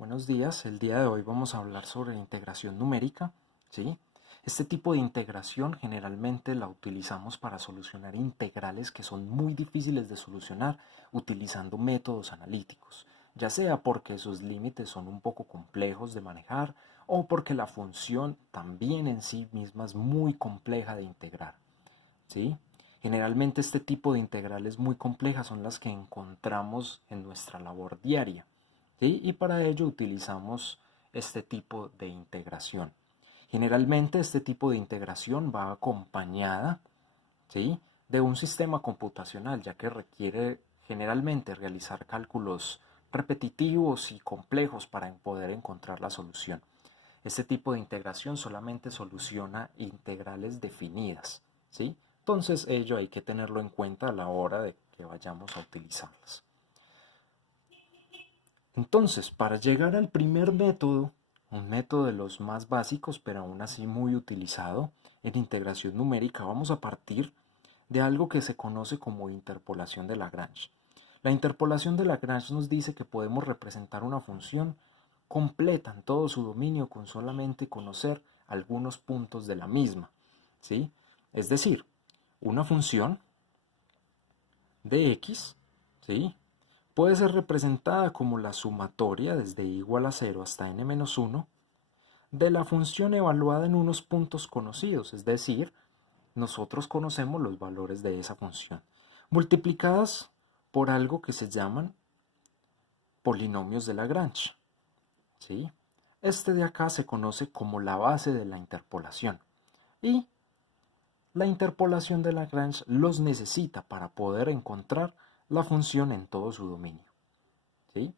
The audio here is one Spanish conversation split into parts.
Buenos días, el día de hoy vamos a hablar sobre integración numérica, ¿sí? Este tipo de integración generalmente la utilizamos para solucionar integrales que son muy difíciles de solucionar utilizando métodos analíticos, ya sea porque sus límites son un poco complejos de manejar o porque la función también en sí misma es muy compleja de integrar, ¿sí? Generalmente este tipo de integrales muy complejas son las que encontramos en nuestra labor diaria, ¿sí? Y para ello utilizamos este tipo de integración. Generalmente este tipo de integración va acompañada, ¿sí?, de un sistema computacional, ya que requiere generalmente realizar cálculos repetitivos y complejos para poder encontrar la solución. Este tipo de integración solamente soluciona integrales definidas, ¿sí? Entonces ello hay que tenerlo en cuenta a la hora de que vayamos a utilizarlas. Entonces, para llegar al primer método, un método de los más básicos, pero aún así muy utilizado en integración numérica, vamos a partir de algo que se conoce como interpolación de Lagrange. La interpolación de Lagrange nos dice que podemos representar una función completa en todo su dominio con solamente conocer algunos puntos de la misma, ¿sí? Es decir, una función de x, ¿sí?, puede ser representada como la sumatoria desde igual a 0 hasta n-1 de la función evaluada en unos puntos conocidos, es decir, nosotros conocemos los valores de esa función, multiplicadas por algo que se llaman polinomios de Lagrange, ¿sí? Este de acá se conoce como la base de la interpolación y la interpolación de Lagrange los necesita para poder encontrar la función en todo su dominio, ¿sí?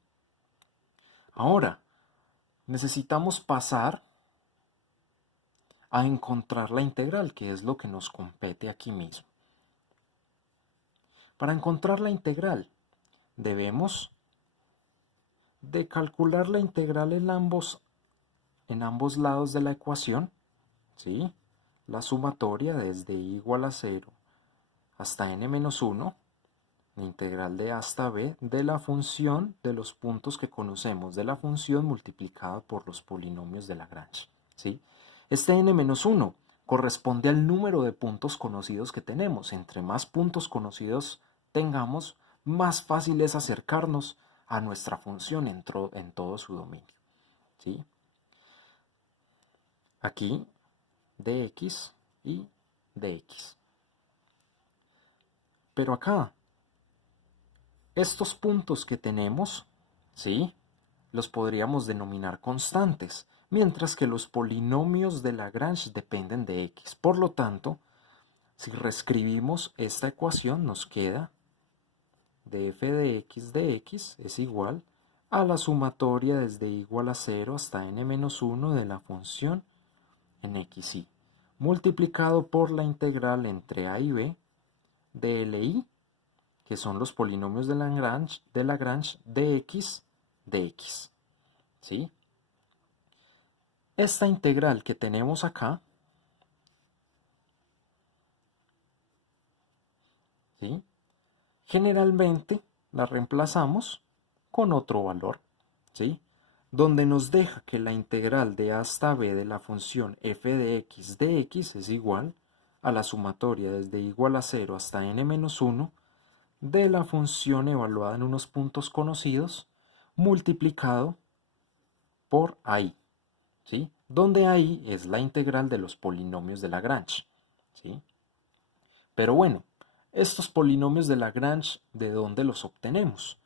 Ahora, necesitamos pasar a encontrar la integral, que es lo que nos compete aquí mismo. Para encontrar la integral, debemos de calcular la integral en ambos lados de la ecuación, ¿sí? La sumatoria desde igual a 0 hasta n-1, la integral de a hasta b de la función de los puntos que conocemos de la función multiplicada por los polinomios de Lagrange, ¿sí? Este n-1 corresponde al número de puntos conocidos que tenemos. Entre más puntos conocidos tengamos, más fácil es acercarnos a nuestra función en todo su dominio, ¿sí? Aquí dx y dx. Pero acá, estos puntos que tenemos, ¿sí?, los podríamos denominar constantes, mientras que los polinomios de Lagrange dependen de x. Por lo tanto, si reescribimos esta ecuación, nos queda df de x es igual a la sumatoria desde igual a 0 hasta n-1 de la función en xy, multiplicado por la integral entre a y b de Li, que son los polinomios de Lagrange de x de x, ¿sí? Esta integral que tenemos acá, ¿sí?, generalmente la reemplazamos con otro valor, ¿sí?, donde nos deja que la integral de a hasta b de la función f de x es igual a la sumatoria desde igual a 0 hasta n-1 de la función evaluada en unos puntos conocidos multiplicado por AI, ¿sí?, donde AI es la integral de los polinomios de Lagrange, ¿sí? Pero bueno, estos polinomios de Lagrange, ¿de dónde los obtenemos?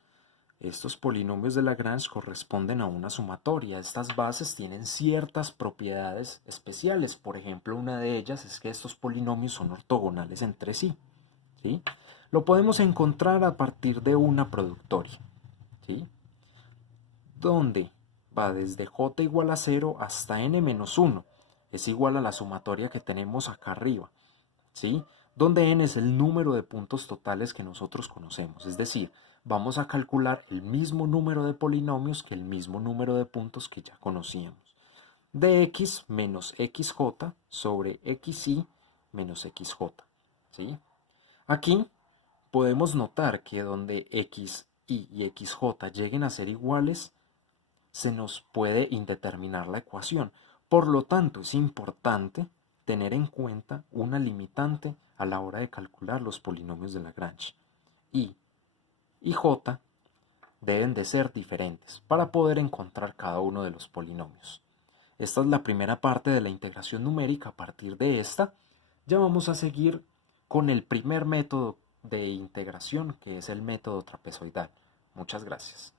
Estos polinomios de Lagrange corresponden a una sumatoria. Estas bases tienen ciertas propiedades especiales. Por ejemplo, una de ellas es que estos polinomios son ortogonales entre sí, ¿sí? Lo podemos encontrar a partir de una productoria, ¿sí?, donde va desde j igual a 0 hasta n-1. Es igual a la sumatoria que tenemos acá arriba, ¿sí?, donde n es el número de puntos totales que nosotros conocemos. Es decir, vamos a calcular el mismo número de polinomios que el mismo número de puntos que ya conocíamos. Dx menos xj sobre xy menos xj, ¿sí? Aquí podemos notar que donde xy y xj lleguen a ser iguales, se nos puede indeterminar la ecuación. Por lo tanto, es importante tener en cuenta una limitante a la hora de calcular los polinomios de Lagrange. I y J deben de ser diferentes para poder encontrar cada uno de los polinomios. Esta es la primera parte de la integración numérica. A partir de esta, ya vamos a seguir con el primer método de integración, que es el método trapezoidal. Muchas gracias.